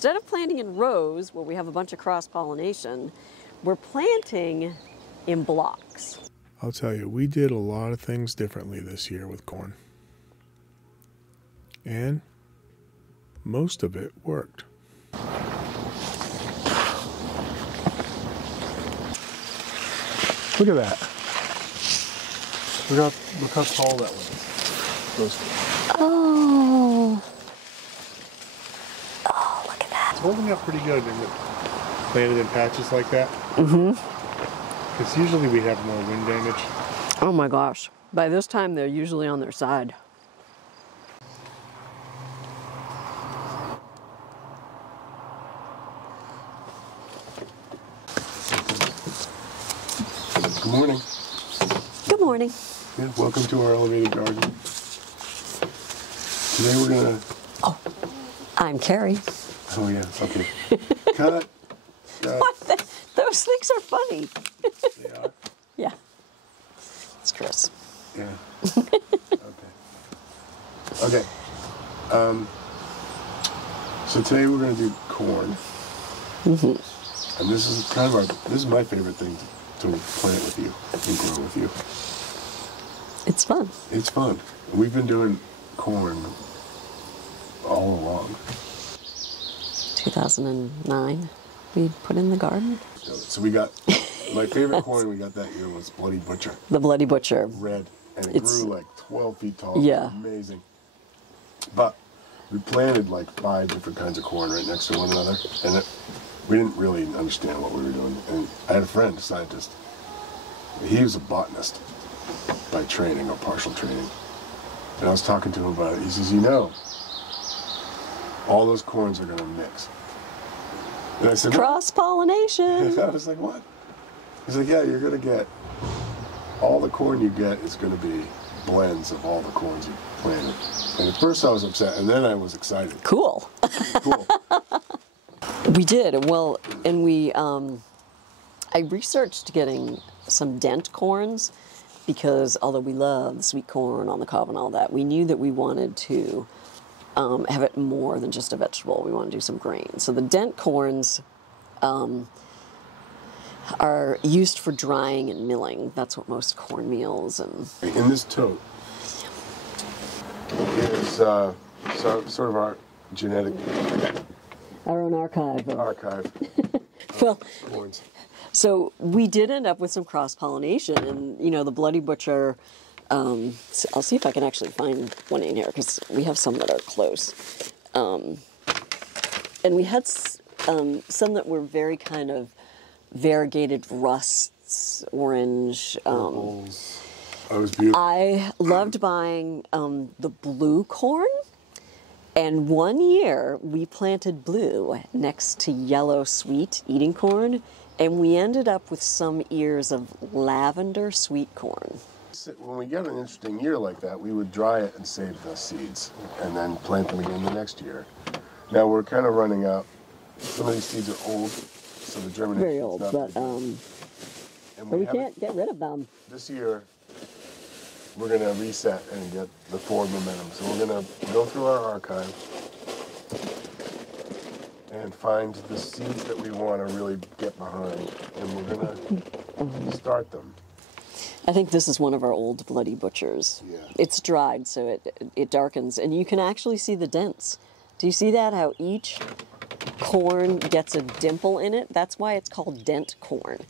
Instead of planting in rows where we have a bunch of cross-pollination, we're planting in blocks. I'll tell you, we did a lot of things differently this year with corn. And most of it worked. Look at that. Look how tall that was. Oh. Oh, look at that. It's holding up pretty good, isn't it? Planted in patches like that. Mm-hmm. Because usually we have more wind damage. Oh my gosh. By this time, they're usually on their side. Good morning. Good morning. Yeah, welcome to our elevated garden. Today we're gonna... Oh, I'm Carrie. Oh yeah, okay. Cut. What? Those things are funny. They are? Yeah. It's Chris. Yeah. Okay. So today we're gonna do corn. Mm-hmm. And this is kind of this is my favorite thing to plant with you and grow with you. It's fun. It's fun. We've been doing corn all along. 2009, we put in the garden. So we got, my favorite corn we got that year was Bloody Butcher. The Bloody Butcher. Red. And it grew like 12 feet tall. Yeah. It was amazing. But we planted like 5 different kinds of corn right next to one another. And we didn't really understand what we were doing. And I had a friend, a scientist. He was a botanist by training or partial training. And I was talking to him about it. He says, you know, all those corns are going to mix. And I said, cross-pollination. I was like, what? He's like, yeah, you're going to get, all the corn you get is going to be blends of all the corns you planted. And at first I was upset, and then I was excited. Cool. Cool. We did. Well, and we, I researched getting some dent corns because although we love the sweet corn on the cob and all that, we knew that we wanted to have it more than just a vegetable. We want to do some grain. So the dent corns are used for drying and milling. That's what most cornmeals and... In this tote is sort of our genetic... Our own archive. Archive. Well, corns. So we did end up with some cross-pollination, and you know, the Bloody Butcher, I'll see if I can actually find one in here, because we have some that are close. And we had some that were very kind of variegated rusts, orange. Purples. That was beautiful. I loved buying the blue corn. And one year we planted blue next to yellow sweet eating corn, and we ended up with some ears of lavender sweet corn. When we get an interesting year like that, we would dry it and save the seeds and then plant them again the next year. Now we're kind of running out. Some of these seeds are old, so the germination very old, but we can't get rid of them. This year we're going to reset and get the forward momentum. So we're going to go through our archive and find the seeds that we want to really get behind, and we're going to start them. I think this is one of our old Bloody Butchers. Yeah. It's dried, so it darkens, and you can actually see the dents. Do you see that, how each corn gets a dimple in it? That's why it's called dent corn.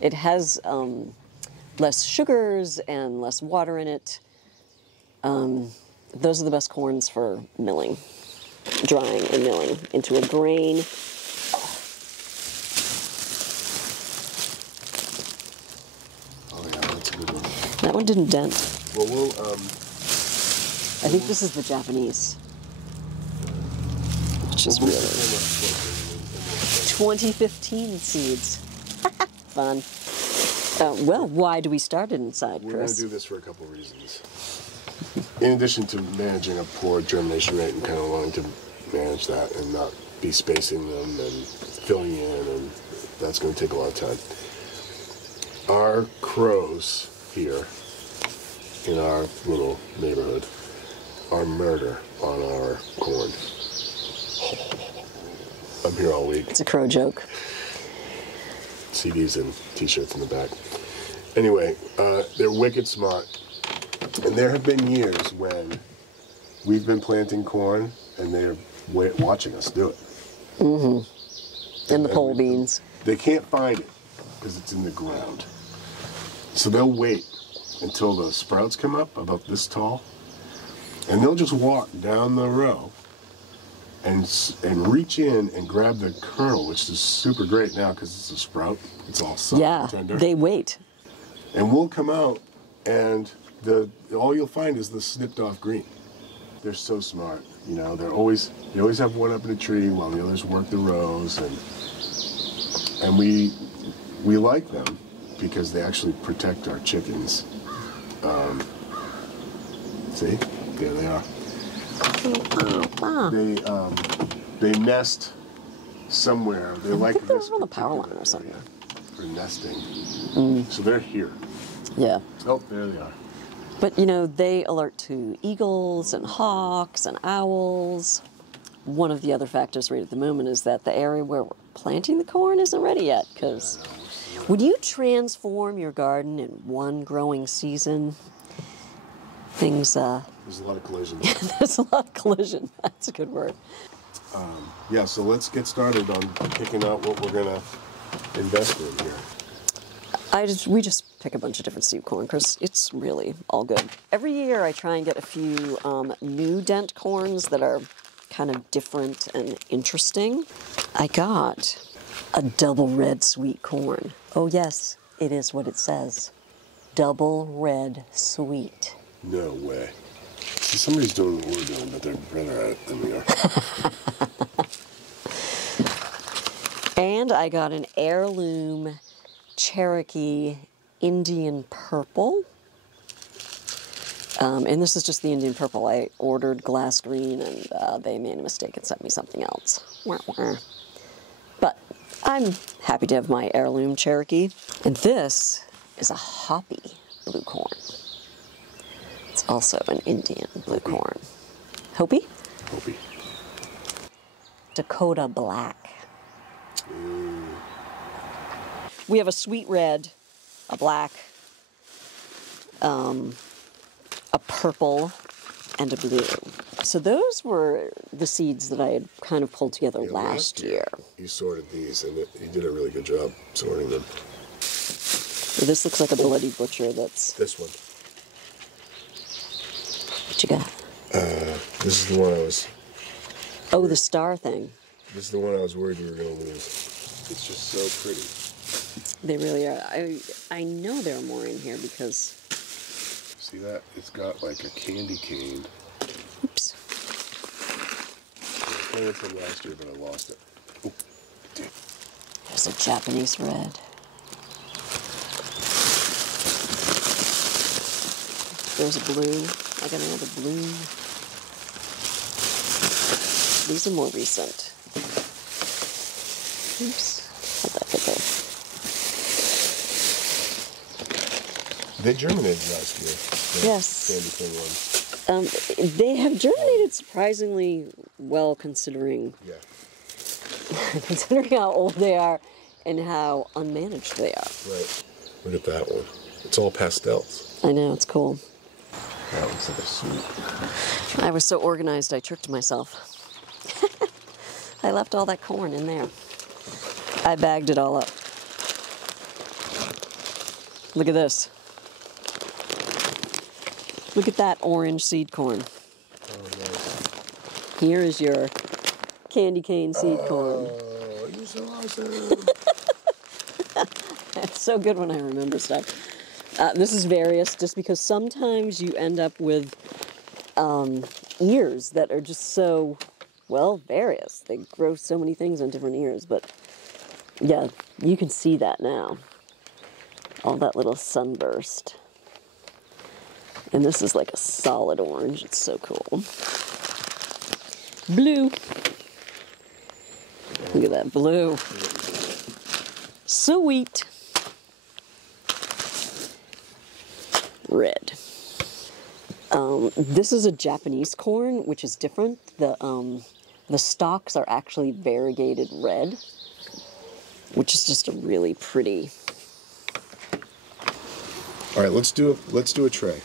It has less sugars and less water in it. Those are the best corns for milling, drying and milling into a grain. Oh yeah, that's a good one. That one didn't dent. Well, I think this is the Japanese, which is really 2015 seeds. Fun. Well, why do we start it inside, Chris? We're going to do this for a couple of reasons. In addition to managing a poor germination rate and kind of wanting to manage that and not be spacing them and filling in, and that's going to take a lot of time. Our crows here in our little neighborhood are murder on our corn. I'm here all week. It's a crow joke. CDs and T-shirts in the back. Anyway, they're wicked smart. And there have been years when we've been planting corn and they're watching us do it. Mm-hmm. And the pole beans. They can't find it because it's in the ground. So they'll wait until the sprouts come up about this tall, and they'll just walk down the row and reach in and grab the kernel, which is super great now because it's a sprout. It's all soft and tender. Yeah, they wait. And we'll come out, and all you'll find is the snipped off green. They're so smart, you know. They always have one up in a tree while the others work the rows, and we like them because they actually protect our chickens. See, there they are. They nest somewhere. They like think they're this on the power line or something. for nesting. So they're here. Yeah. Oh, there they are. But, you know, they alert to eagles and hawks and owls. One of the other factors right at the moment is that the area where we're planting the corn isn't ready yet. Because would you transform your garden in one growing season? There's a lot of collision. There's a lot of collision. That's a good word. Yeah, so let's get started on picking out what we're going to invest in here. We just pick a bunch of different seed corn because it's really all good. Every year I try and get a few new dent corns that are kind of different and interesting. I got a double red sweet corn. Oh yes, it is what it says. Double red sweet. No way. See, somebody's doing what we're doing, but they're better at it than we are. And I got an heirloom Cherokee Indian purple. And this is just the Indian purple. I ordered glass green and they made a mistake and sent me something else. Wah, wah. But I'm happy to have my heirloom Cherokee. And this is a hoppy blue corn. It's also an Indian blue corn. Hopi? Hopi. Dakota black. We have a sweet red, a black, a purple, and a blue. So those were the seeds that I had kind of pulled together last year. You sorted these, and you did a really good job sorting them. So this looks like a bloody butcher. That's this one. What you got? This is the one I was... Oh, the star thing. This is the one I was worried we were going to lose. It's just so pretty. They really are. I know there are more in here because... See that? It's got like a candy cane. Oops. I planted from last year, but I lost it. Oh, damn. There's a Japanese red. There's a blue. I got another blue. These are more recent. Oops. How'd that fit there? They germinated last year. Yes. Candy cane ones. They have germinated surprisingly well considering considering how old they are and how unmanaged they are. Right. Look at that one. It's all pastels. I know, it's cool. That looks like a sweet. I was so organized I tricked myself. I left all that corn in there. I bagged it all up. Look at this. Look at that orange seed corn. Oh, nice. Here is your candy cane seed corn. Oh, you're so awesome. It's so good when I remember stuff. This is various just because sometimes you end up with ears that are just so, well, various. They grow so many things on different ears, but yeah, you can see that now. All that little sunburst. And this is like a solid orange. It's so cool. Blue. Look at that blue. Sweet. Red. This is a Japanese corn, which is different. The The stalks are actually variegated red, which is just a really pretty. All right, let's do a tray.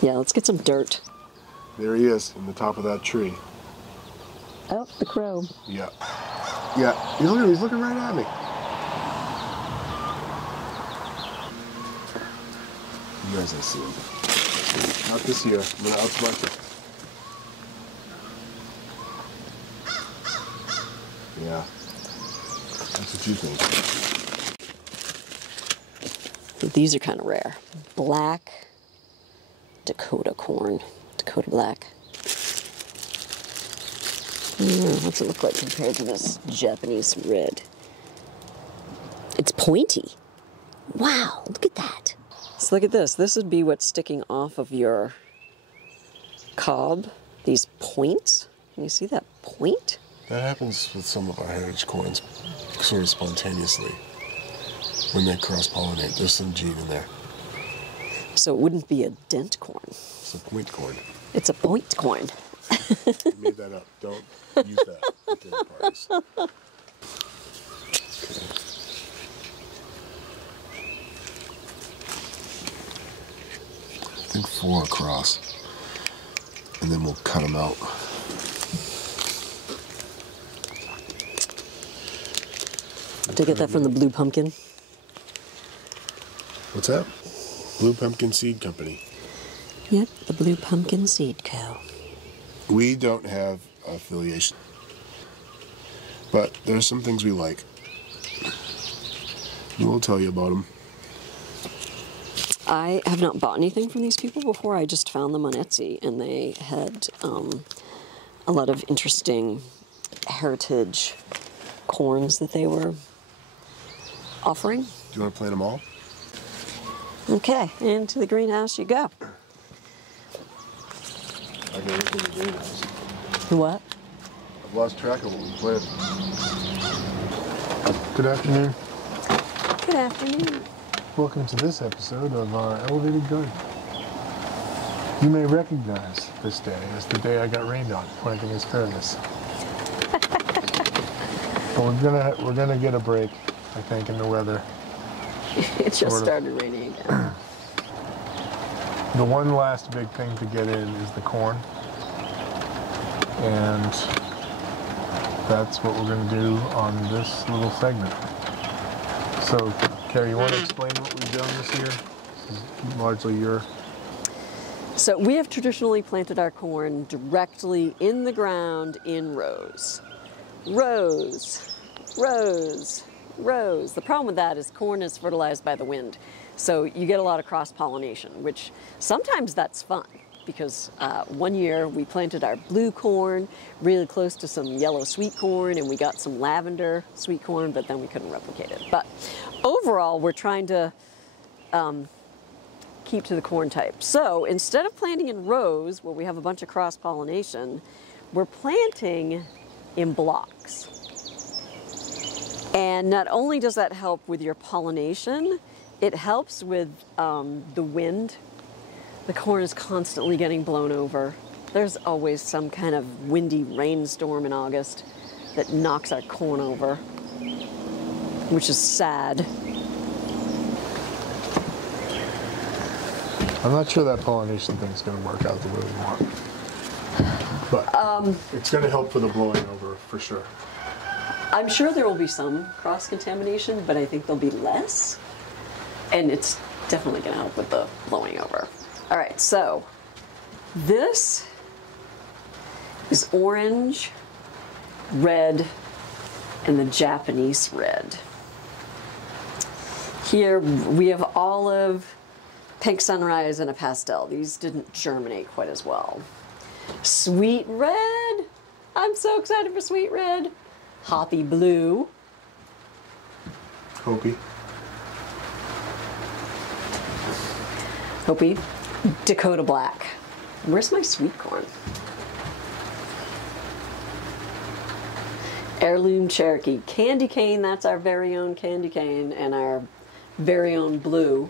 Yeah, let's get some dirt. There he is, in the top of that tree. Oh, the crow. Yeah. Yeah, he's looking right at me. You guys don't see him. Not this year. I'm gonna outsmart you. Yeah. That's what you think. These are kind of rare. Black Dakota corn. Dakota black. What's it look like compared to this Japanese red? It's pointy. Wow, look at that. So look at this. This would be what's sticking off of your cob. These points. Can you see that point? That happens with some of our heritage corns, sort of spontaneously. When they cross-pollinate, there's some gene in there. So it wouldn't be a dent corn. It's a point corn. It's a point corn. You made that up. Don't use that at dinner parties. Okay. I think 4 across. And then we'll cut them out. Did you get that from the Blue Pumpkin? What's that? Blue Pumpkin Seed Company. Yep, the Blue Pumpkin Seed Co. We don't have affiliation, but there's some things we like. We'll tell you about them. I have not bought anything from these people before. I just found them on Etsy, and they had a lot of interesting heritage corns that they were offering. Do you want to plant them all? Okay, into the greenhouse you go. I can look in the greenhouse. What? I've lost track of what we planted. Good afternoon. Good afternoon. Welcome to this episode of our elevated garden. You may recognize this day as the day I got rained on, planting asparagus. But we're gonna get a break, I think, in the weather. It just started raining again. The one last big thing to get in is the corn. And that's what we're going to do on this little segment. So, Carrie, you want to explain what we've done this year? This is largely your... So we have traditionally planted our corn directly in the ground in rows. Rows, rows, rows. The problem with that is corn is fertilized by the wind. So you get a lot of cross-pollination, which sometimes that's fun because one year we planted our blue corn really close to some yellow sweet corn and we got some lavender sweet corn, but then we couldn't replicate it. But overall, we're trying to keep to the corn type. So instead of planting in rows where we have a bunch of cross-pollination, we're planting in blocks. And not only does that help with your pollination, it helps with the wind. The corn is constantly getting blown over. There's always some kind of windy rainstorm in August that knocks our corn over, which is sad. I'm not sure that pollination thing's going to work out the way we want. But it's going to help with the blowing over for sure. I'm sure there will be some cross-contamination, but I think there'll be less. And it's definitely going to help with the blowing over. All right, so this is orange, red, and the Japanese red. Here we have olive, pink sunrise, and a pastel. These didn't germinate quite as well. Sweet red. I'm so excited for sweet red. Hoppy blue. Hopi. Hopi. Dakota black. Where's my sweet corn? Heirloom Cherokee. Candy cane, that's our very own candy cane, and our very own blue.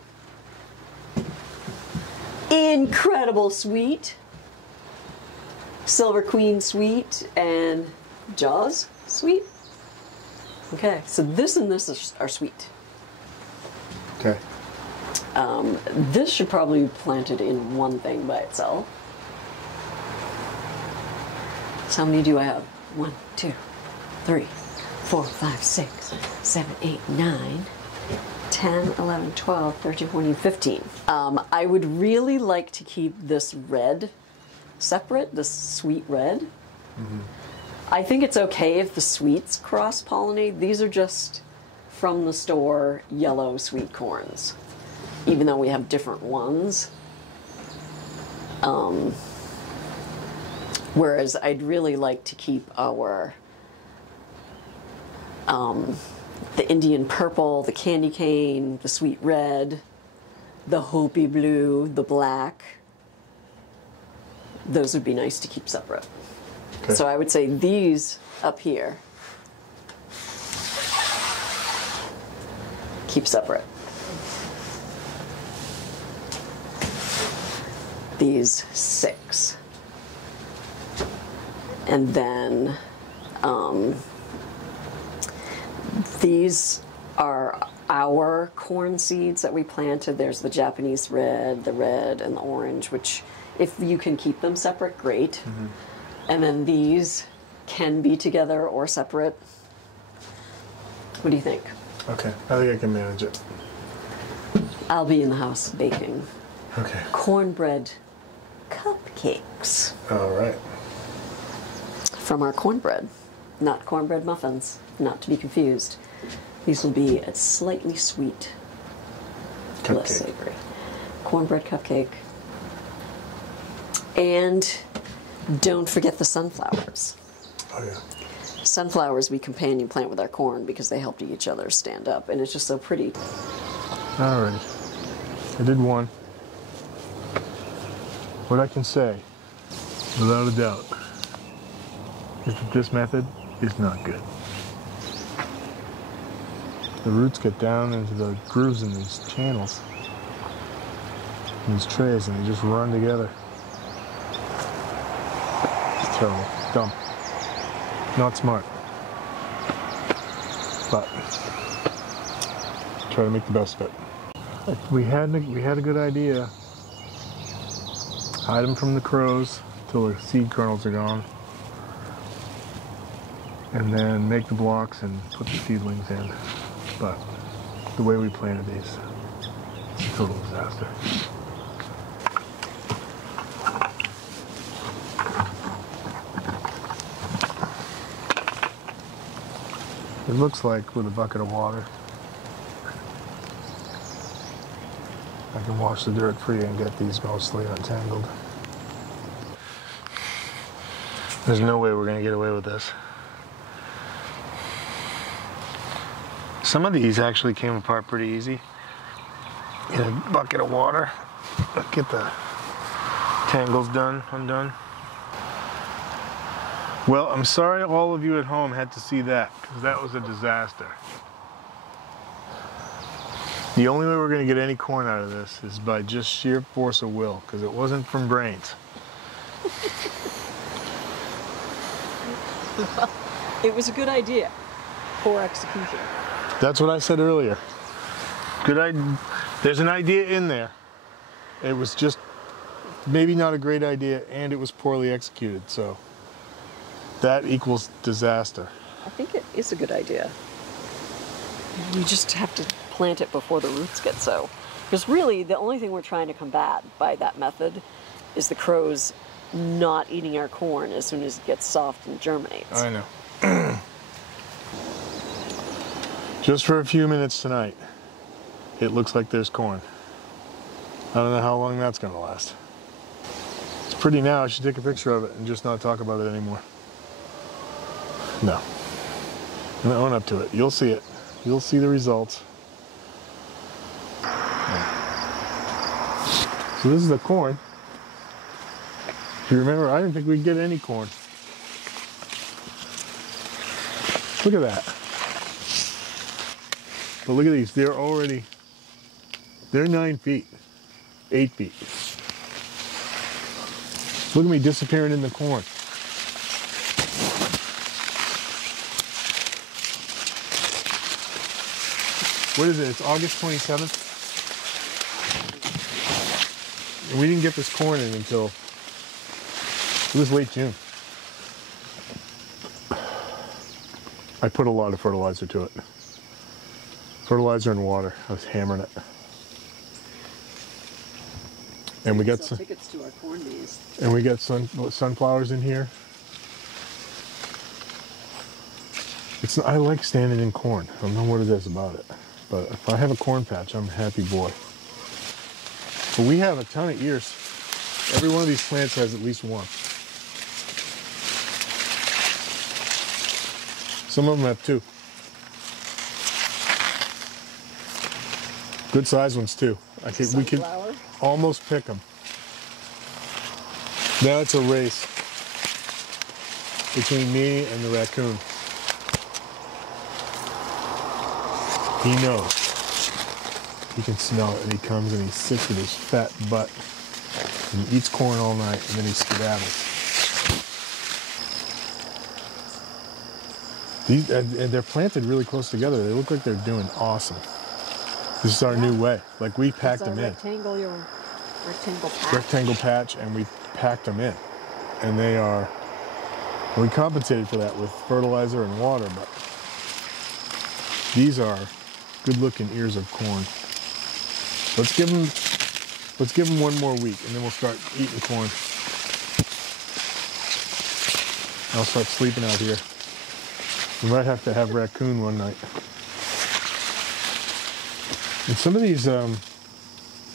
Incredible sweet. Silver Queen sweet and Jaws sweet. Okay, so this and this are sweet. Okay. This should probably be planted in one thing by itself. So how many do I have? 1, 2, 3, 4, 5, 6, 7, 8, 9, 10, 11, 12, 13, 14, 15. I would really like to keep this red separate, this sweet red. Mm-hmm. I think it's okay if the sweets cross-pollinate. These are just from the store yellow sweet corns, even though we have different ones. Whereas I'd really like to keep our the Indian purple, the candy cane, the sweet red, the Hopi blue, the black. Those would be nice to keep separate. Okay. So I would say these up here keep separate. These 6. And then these are our corn seeds that we planted. There's the Japanese red, and the orange, which if you can keep them separate, great. Mm-hmm. And then these can be together or separate. What do you think? Okay, I think I can manage it. I'll be in the house baking. Okay. Cornbread cupcakes. All right. From our cornbread, not cornbread muffins, not to be confused. These will be a slightly sweet, less savory. Cornbread cupcake. And don't forget the sunflowers. Oh yeah. Sunflowers we companion plant with our corn because they help each other stand up, and it's just so pretty. All right. I did one. What I can say, without a doubt, is that this method is not good. The roots get down into the grooves in these channels, in these trays, and they just run together. It's terrible. Dumb. Not smart. But try to make the best of it. We had a good idea. Hide them from the crows till the seed kernels are gone. And then make the blocks and put the seedlings in. But the way we planted these, it's a total disaster. It looks like with a bucket of water, I can wash the dirt free and get these mostly untangled. There's no way we're going to get away with this. Some of these actually came apart pretty easy in a bucket of water. Get the tangles undone. Well, I'm sorry all of you at home had to see that, because that was a disaster. The only way we're going to get any corn out of this is by just sheer force of will, because it wasn't from brains. Well, it was a good idea. Poor execution. That's what I said earlier. Good idea. There's an idea in there. It was just maybe not a great idea, and it was poorly executed, so that equals disaster. I think it is a good idea. We just have to plant it before the roots get so. Because really, the only thing we're trying to combat by that method is the crows not eating our corn as soon as it gets soft and germinates. I know. Just for a few minutes tonight, it looks like there's corn. I don't know how long that's going to last. It's pretty now. I should take a picture of it and just not talk about it anymore. No. I'm going to own up to it. You'll see it. You'll see the results. Yeah. So this is the corn. If you remember, I didn't think we'd get any corn. Look at that. But look at these, they're 9 feet, 8 feet. Look at me disappearing in the corn. What is it? It's August 27th. And we didn't get this corn in until it was late June. I put a lot of fertilizer to it. Fertilizer and water. I was hammering it. And we got some tickets to our corn maze. And we got sunflowers in here. I like standing in corn. I don't know what it is about it. But if I have a corn patch, I'm a happy boy. But we have a ton of ears. Every one of these plants has at least one. Some of them have two. Good sized ones too. We could almost pick them. Now it's a race between me and the raccoon. He knows. He can smell it, and he comes and he sits with his fat butt and he eats corn all night, and then he skedaddles. And they're planted really close together. They look like they're doing awesome. This is our new way. Like, we packed them in. Rectangle patch, and we packed them in. And they are, we compensated for that with fertilizer and water, but these are good looking ears of corn. Let's give them one more week, and then we'll start eating corn. I'll start sleeping out here. We might have to have raccoon one night. And some of these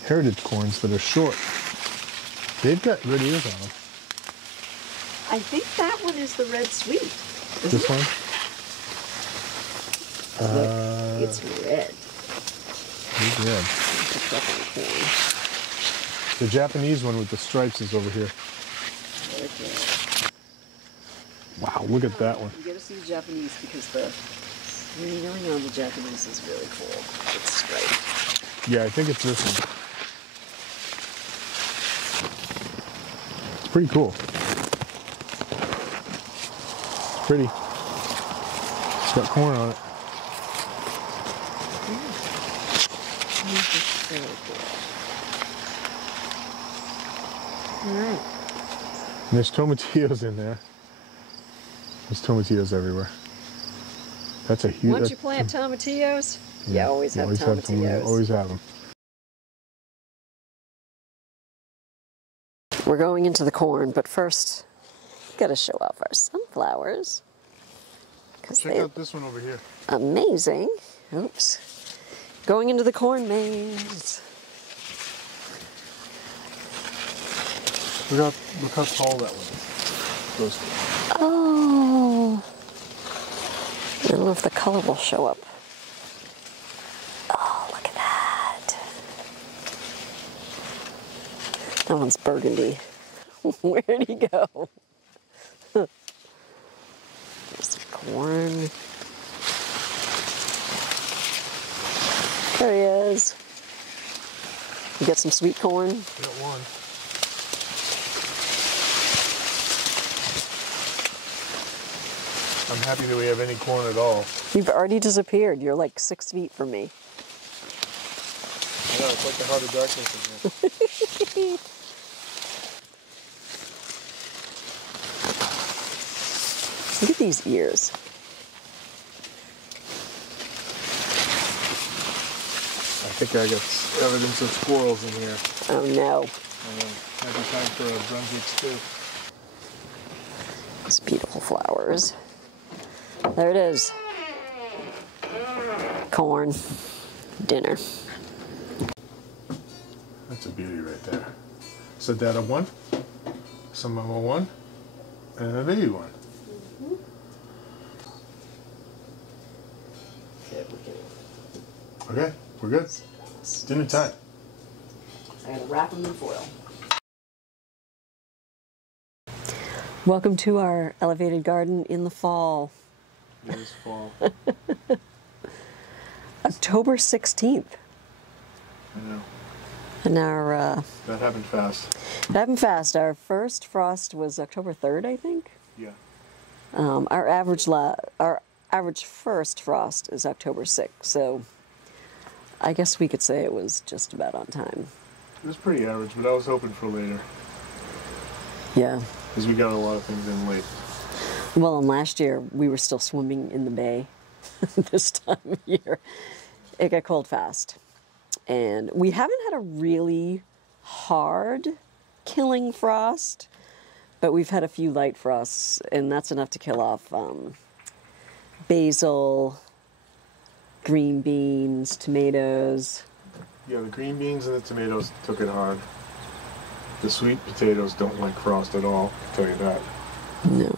heritage corns that are short, they've got red ears on them. I think that one is the red sweet. This one? It's red. It's red. The Japanese one with the stripes is over here. Wow, look at that one. You gotta see the Japanese because the greenery on the Japanese is really cool. It's striped. Yeah, I think it's this one. It's pretty cool. It's pretty. It's got corn on it. Very cool. All right. And there's tomatillos in there. There's tomatillos everywhere. That's a huge... Once you plant tomatillos, you always have tomatillos. Always have them. We're going into the corn, but first, gotta show off our sunflowers. Check out this one over here. Amazing. Oops. Going into the corn maze. Look how tall that one is. Oh. I don't know if the color will show up. Oh, look at that. That one's burgundy. Where'd he go? There's some corn. There he is. You got some sweet corn? Got one. I'm happy that we have any corn at all. You've already disappeared. You're like 6 feet from me. I know, it's like the heart of darkness in here. Look at these ears. I think I got evidence of squirrels in here. Oh no. Might be time for a Brunswick stew. These beautiful flowers. There it is. Corn. Dinner. That's a beauty right there. So that a one, some of a one, and a baby one. Okay, we're good. It's dinner time. I gotta wrap them in foil. Welcome to our elevated garden in the fall. It is fall. October 16th. I know. And our That happened fast. it happened fast. Our first frost was October 3rd, I think. Yeah. Our average first frost is October 6th. So I guess we could say it was just about on time. It was pretty average, but I was hoping for later. Yeah. Because we got a lot of things in late. Well, and last year we were still swimming in the bay this time of year. It got cold fast. And we haven't had a really hard killing frost, but we've had a few light frosts, and that's enough to kill off basil, green beans, tomatoes. Yeah, the green beans and the tomatoes took it hard. The sweet potatoes don't like frost at all, I'll tell you that. No.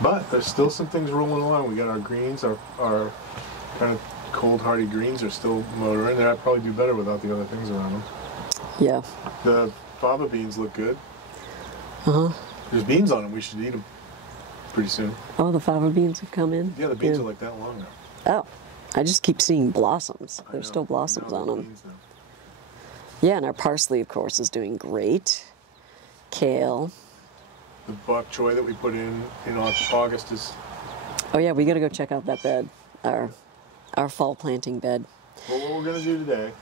But there's still some things rolling along. We got our greens, our kind of cold hardy greens are still motoring. They'd probably do better without the other things around them. Yeah. The fava beans look good. Uh-huh. There's beans on them. We should eat them pretty soon. Oh, the fava beans have come in? Yeah, the beans are like that long now. Oh, I just keep seeing blossoms. There's still blossoms on them. Yeah, and our parsley, of course, is doing great. Kale. The bok choy that we put in August is... Oh yeah, we gotta go check out that bed. Our fall planting bed. Well, what we're gonna do today,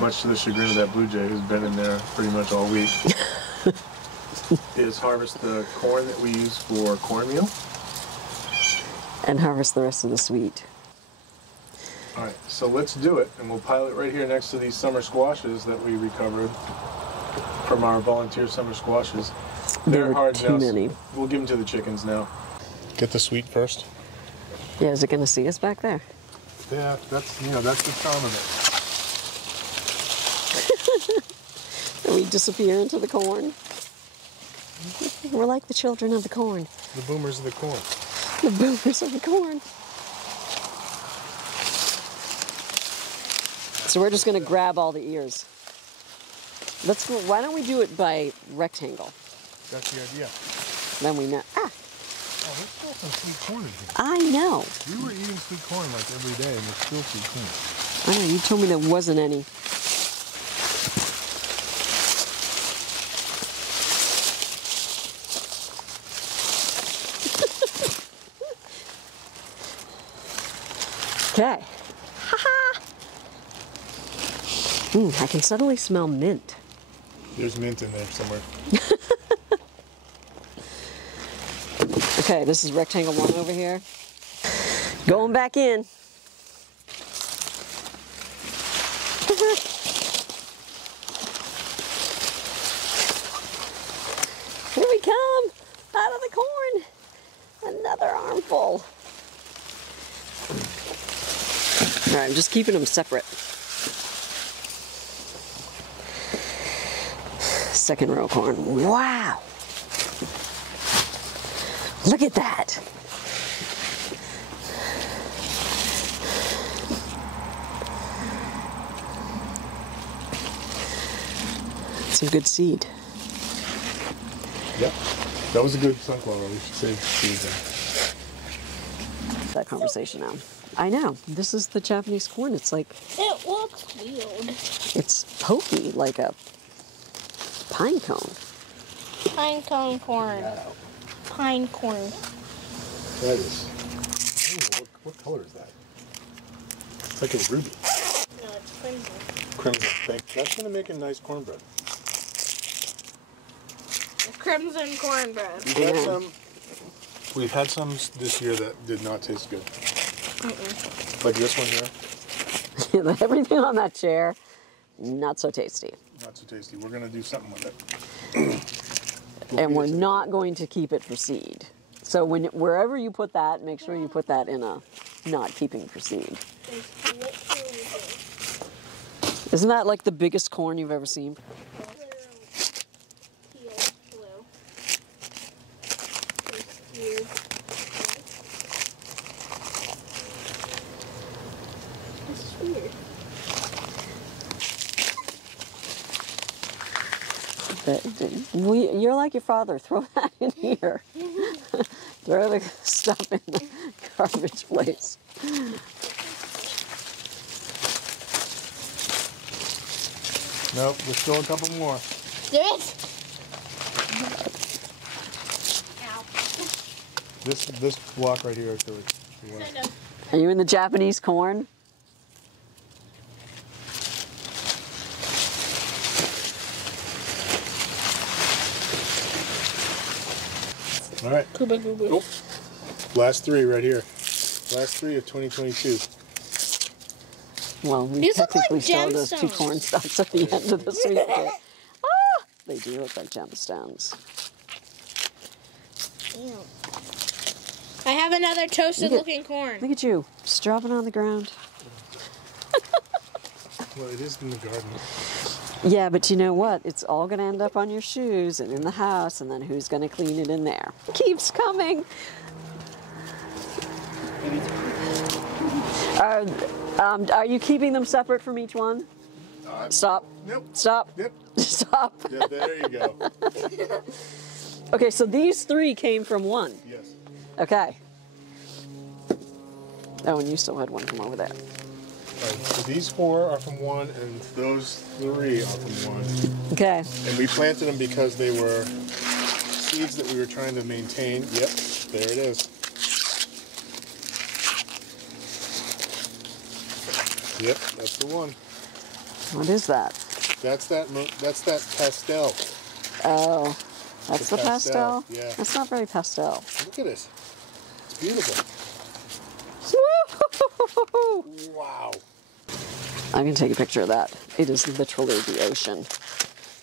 much to the chagrin of that blue jay who's been in there pretty much all week, is harvest the corn that we use for cornmeal. And harvest the rest of the sweet. All right, so let's do it, and we'll pile it right here next to these summer squashes that we recovered from our volunteer summer squashes. There They're were hard too now. many. We'll give them to the chickens now. Get the sweet first. Yeah, is it gonna see us back there? Yeah, that's the charm of it. And we disappear into the corn. We're like the children of the corn. The boomers of the corn. The boomers of the corn. So we're just gonna grab all the ears. Why don't we do it by rectangle? That's the idea. Then we know. Ah, Oh, there's still some sweet corn in here. I know. You were eating sweet corn like every day, and there's still sweet corn. I know, you told me there wasn't any. Okay. Ha-ha! I can suddenly smell mint. There's mint in there somewhere. Okay, this is rectangle 1 over here. Going back in. Here we come, out of the corn. Another armful. All right, I'm just keeping them separate. Second row corn. Wow. Look at that. Some good seed. Yep. That was a good sunflower. We should save seed there. That conversation now. I know. This is the Japanese corn. It's like... It looks weird. It's pokey, like a pine cone. Pine cone corn. Wow. Pine corn. That is. What color is that? It's like a ruby. No, it's crimson. Crimson. That's going to make a nice cornbread. Crimson cornbread. We've had some this year that did not taste good. Like this one here. Everything on that chair, not so tasty. Not so tasty. We're going to do something with it. And we're not going to keep it for seed. So wherever you put that, make sure you put that in a not keeping for seed. Isn't that like the biggest corn you've ever seen? You're like your father. Throw that in here. Throw the stuff in the garbage place. Nope, there's still a couple more. There is. Ow. This block right here is really Kind of. Are you in the Japanese corn? All right. Kuba Gubu. Oh, last three right here. Last three of 2022. Well, we These look technically like still have those 2 gemstones. corn stalks at the end of the sweet potato. They do look like gemstones. Ew. I have another toasted looking corn. Look at you, just dropping on the ground. Well, it is in the garden. Yeah, but you know what? It's all going to end up on your shoes and in the house, and then who's going to clean it in there? Keeps coming. Are you keeping them separate from each one? Stop. Nope. Stop. Yep. Stop. Yeah, there you go. Okay, so these 3 came from one. Yes. Okay. Oh, and you still had one from over there. All right, so these 4 are from one, and those 3 are from one. Okay. And we planted them because they were seeds that we were trying to maintain. Yep, there it is. Yep, that's the one. What is that? That's that pastel. Oh, that's the pastel? Yeah. That's not very pastel. Look at it. It's beautiful. Woo! Wow. I'm going to take a picture of that. It is literally the ocean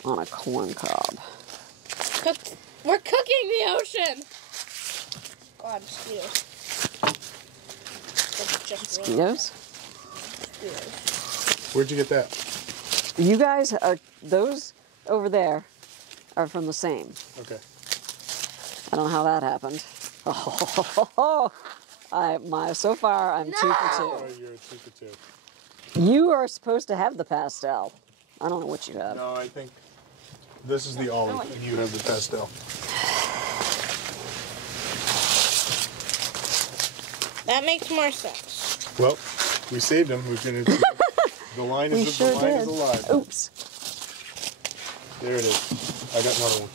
on a corn cob. We're cooking the ocean. God, mosquitoes. That's just Mosquitoes? mosquitoes. Where'd you get that? You guys are, those over there are from the same. Okay. I don't know how that happened. So far, I'm 2 for 2. Oh, you're 2 for 2. You are supposed to have the pastel. I don't know what you have. No, I think this is the olive, and you have the pastel. That makes more sense. Well, we saved them. We're gonna. The line We is sure the line did. is alive. Oops. There it is. I got another one.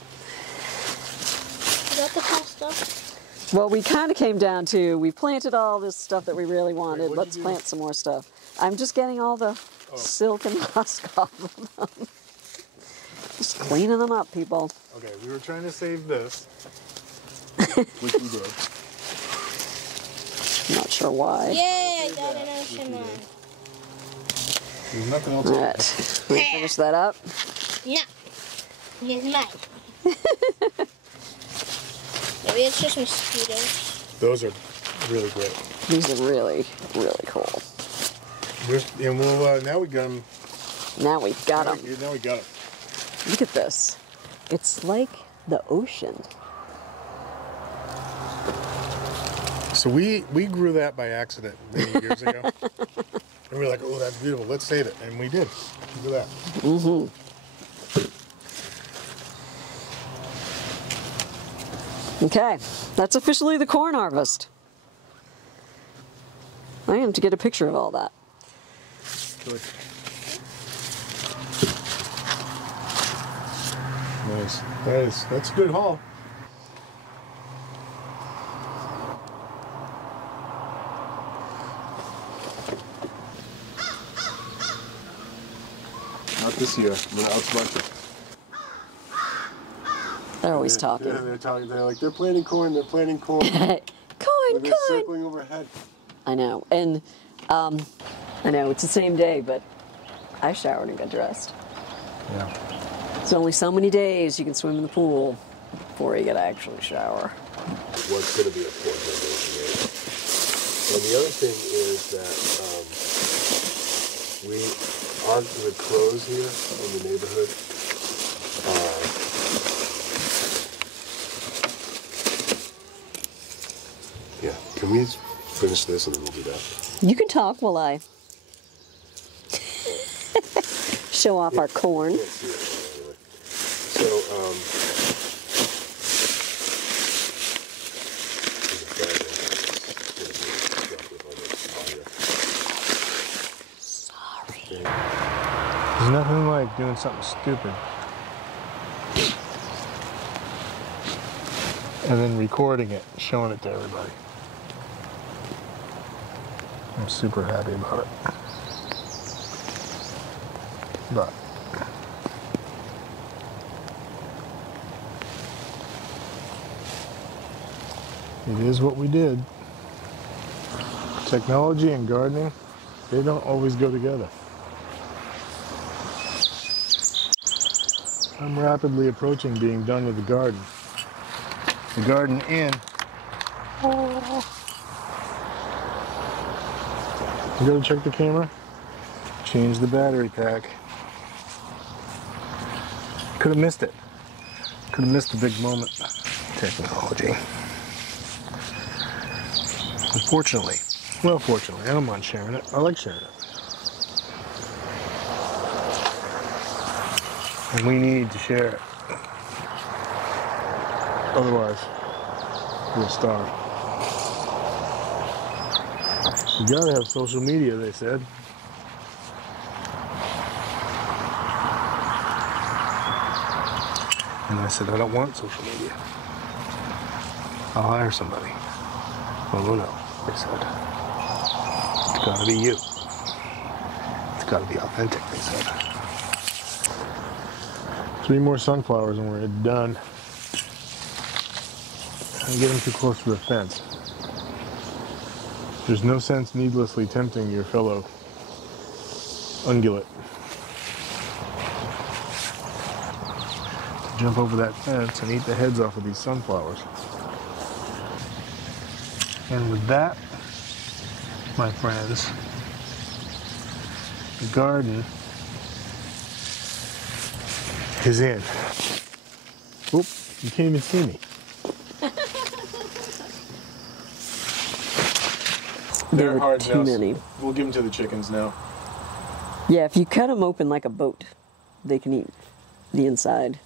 Is that the pasta? Well, we kind of came down to, we planted all this stuff that we really wanted. what'd Let's you do? plant some more stuff. I'm just getting all the silk and husk off of them. Just cleaning them up, people. Okay, we were trying to save this, which we did. I'm not sure why. Yay, I got an ocean one. There's nothing else. All right, we finish that up. No. Here's mine. Maybe it's just mosquitoes. Those are really great. These are really, really cool. And we'll now we got them. Now we've got them. Now we got them. Look at this. It's like the ocean. So we grew that by accident many years ago. And we were like, oh, that's beautiful. Let's save it. And we did. Look at that. Mm-hmm. Okay, that's officially the corn harvest. I am to get a picture of all that. Good. Nice. That's a good haul. Not this year. I'm gonna outsmart you. They're always talking. Yeah, they're talking. They're like, they're planting corn. They're planting corn. Corn, They're corn. circling overhead. I know, and I know it's the same day, but I showered and got dressed. Yeah. It's only so many days you can swim in the pool before you get to actually shower. What's going to be a poor foundation area. And the other thing is that we aren't the crows here in the neighborhood. Yeah, can we finish this and then we'll do that? You can talk while I show off our corn. Can't see it anyway. So, There's nothing like doing something stupid and then recording it, showing it to everybody. I'm super happy about it. But it is what we did. Technology and gardening, they don't always go together. I'm rapidly approaching being done with the garden. The garden in. You gotta check the camera. Change the battery pack. Could have missed it. Could have missed the big moment. Technology. Unfortunately. Well, fortunately, I don't mind sharing it. I like sharing it. And we need to share it. Otherwise, we'll starve. You gotta have social media, they said. And I said, I don't want social media. I'll hire somebody. Oh no, they said. It's gotta be you. It's gotta be authentic, they said. 3 more sunflowers and we're done. I'm getting too close to the fence. There's no sense needlessly tempting your fellow ungulate to jump over that fence and eat the heads off of these sunflowers. And with that, my friends, the garden is in. Oop, you can't even see me. There were too many. We'll give them to the chickens now. Yeah, if you cut them open like a boat, they can eat the inside.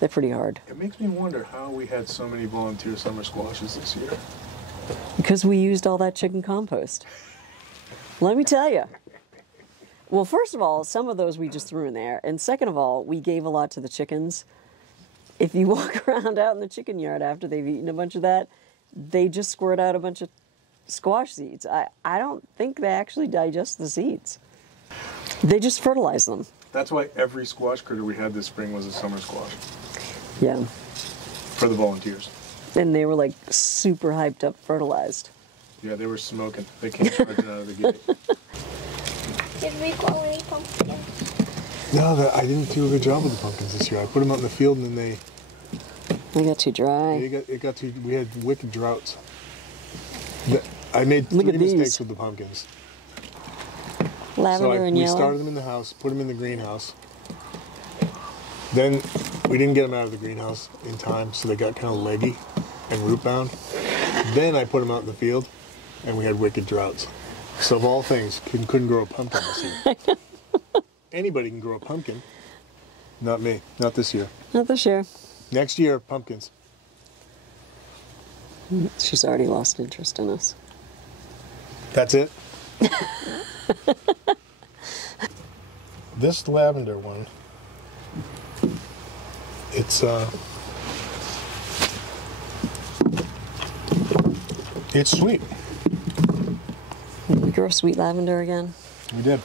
They're pretty hard. It makes me wonder how we had so many volunteer summer squashes this year. Because we used all that chicken compost. Let me tell you. Well, first of all, some of those we just threw in there. And second of all, we gave a lot to the chickens. If you walk around out in the chicken yard after they've eaten a bunch of that, they just squirt out a bunch of squash seeds. I don't think they actually digest the seeds. They just fertilize them. That's why every squash critter we had this spring was a summer squash. Yeah. For the volunteers. And they were like super hyped up, fertilized. Yeah, they were smoking. They came charging out of the gate. Did we grow any pumpkins? No, I didn't do a good job with the pumpkins this year. I put them out in the field and then They got too dry. we had wicked droughts. I made 3 mistakes with the pumpkins. Lavender and we yellow. started them in the house, put them in the greenhouse. Then we didn't get them out of the greenhouse in time, so they got kind of leggy and root bound. Then I put them out in the field, and we had wicked droughts. So of all things, couldn't grow a pumpkin this year. Anybody can grow a pumpkin. Not me. Not this year. Not this year. Next year, pumpkins. She's already lost interest in us. That's it? This lavender one, it's sweet. Did we grow sweet lavender again? We did.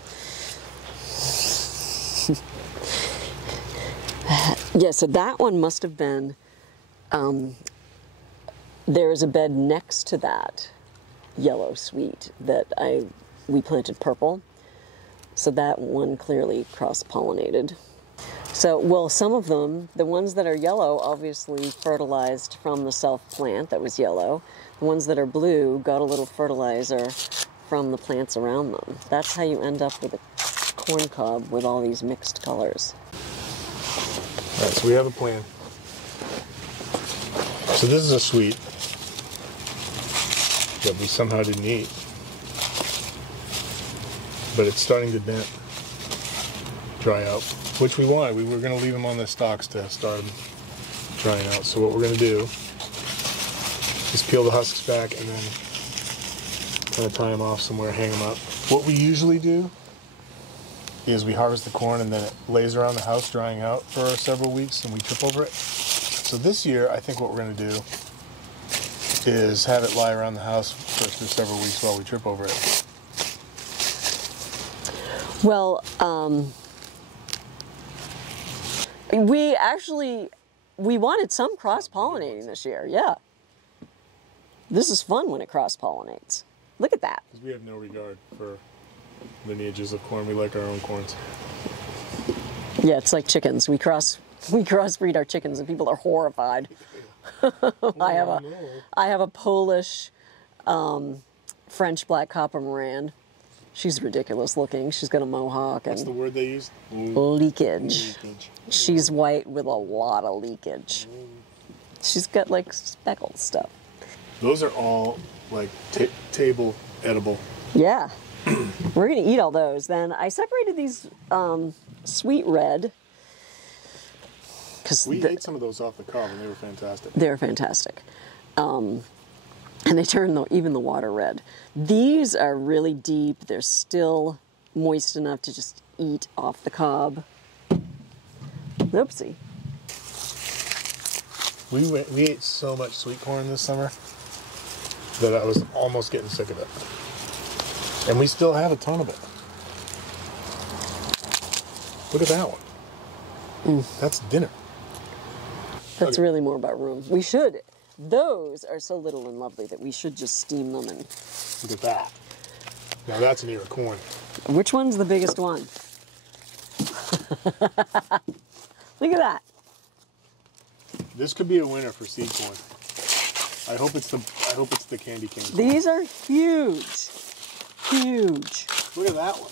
Yeah, so that one must have been, there is a bed next to that yellow sweet that we planted purple. So that one clearly cross-pollinated. So, well, some of them, the ones that are yellow, obviously fertilized from the self-plant that was yellow. The ones that are blue got a little fertilizer from the plants around them. That's how you end up with a corn cob with all these mixed colors. All right, so we have a plan. So this is a sweet that we somehow didn't eat. But it's starting to dry out, which we wanted. We were going to leave them on the stalks to start them drying out. So what we're going to do is peel the husks back and then kind of tie them off somewhere, hang them up. What we usually do is we harvest the corn and then it lays around the house drying out for several weeks and we trip over it. So this year, I think what we're going to do is have it lie around the house for several weeks while we trip over it. Well, we wanted some cross-pollinating this year, yeah. This is fun when it cross-pollinates. Look at that. Because we have no regard for lineages of corn. We like our own corns. Yeah, it's like chickens. We crossbreed our chickens and people are horrified. I have a Polish French black copper Moran. She's ridiculous looking. She's got a mohawk and What's the word they used? leakage. She's white with a lot of leakage. She's got like speckled stuff. Those are all like table edible. Yeah. We're going to eat all those. Then I separated these sweet red. We ate some of those off the cob and they were fantastic. They're fantastic. And they turn even the water red. These are really deep. They're still moist enough to just eat off the cob. Oopsie. We ate so much sweet corn this summer that I was almost getting sick of it. And we still have a ton of it. Look at that one. That's dinner. That's really more about room. We should. Those are so little and lovely that we should just steam them. And look at that. Now that's an ear of corn. Which one's the biggest one? Look at that. This could be a winner for seed corn. I hope it's the candy cane corn. These are huge. Huge. Look at that one.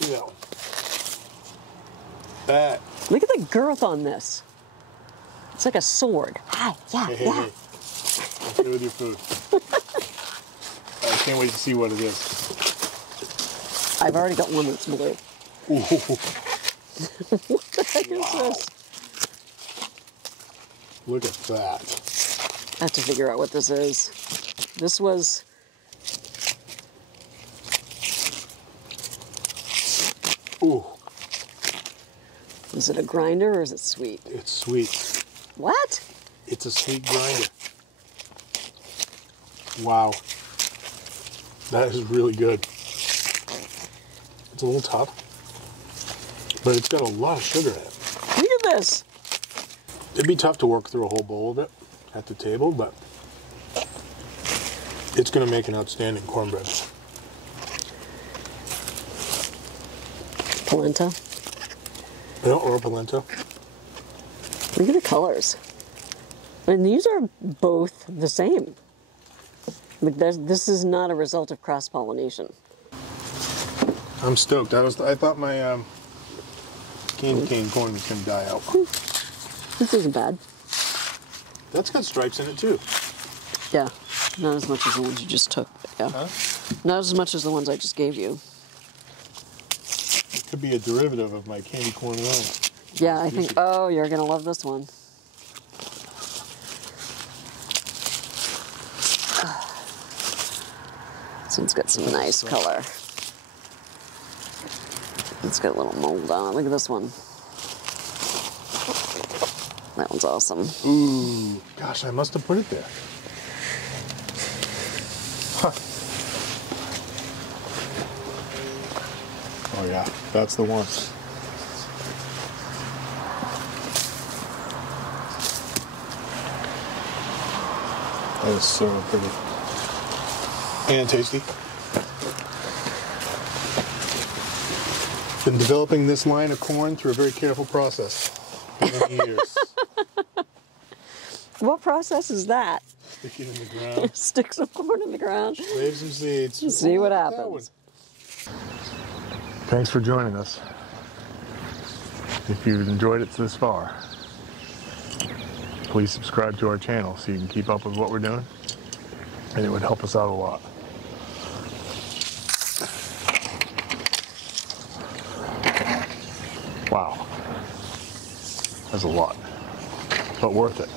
Look at that one. That. Look at the girth on this. It's like a sword. Ah, yeah, Hey, yeah. hey. Don't play with your food. I can't wait to see what it is. I've already got one that's blue. Ooh. What the heck is this? Look at that. I have to figure out what this is. This was... Ooh. Is it a grinder or is it sweet? It's sweet. What? It's a sweet grinder. Wow. That is really good. It's a little tough, but it's got a lot of sugar in it. Look at this. It'd be tough to work through a whole bowl of it at the table, but it's going to make an outstanding cornbread. Polenta. No, or polenta. Look at the colors. And these are both the same. Like this is not a result of cross-pollination. I'm stoked. I thought my candy cane corn was going to die out. This isn't bad. That's got stripes in it too. Yeah, not as much as the ones you just took. Yeah, Huh? not as much as the ones I just gave you. It could be a derivative of my candy corn wine. Yeah, I think. Oh, you're gonna love this one. This one's got some nice color. It's got a little mold on it. Look at this one. That one's awesome. Ooh, gosh, I must have put it there. Huh. Oh yeah, that's the one. That is so pretty. And tasty. Been developing this line of corn through a very careful process for many years. What process is that? Stick it in the ground. Stick some corn in the ground. Wave some seeds. See what Look at that happens. one. Thanks for joining us. If you've enjoyed it this far, please subscribe to our channel so you can keep up with what we're doing, and it would help us out a lot. Wow. That's a lot, but worth it.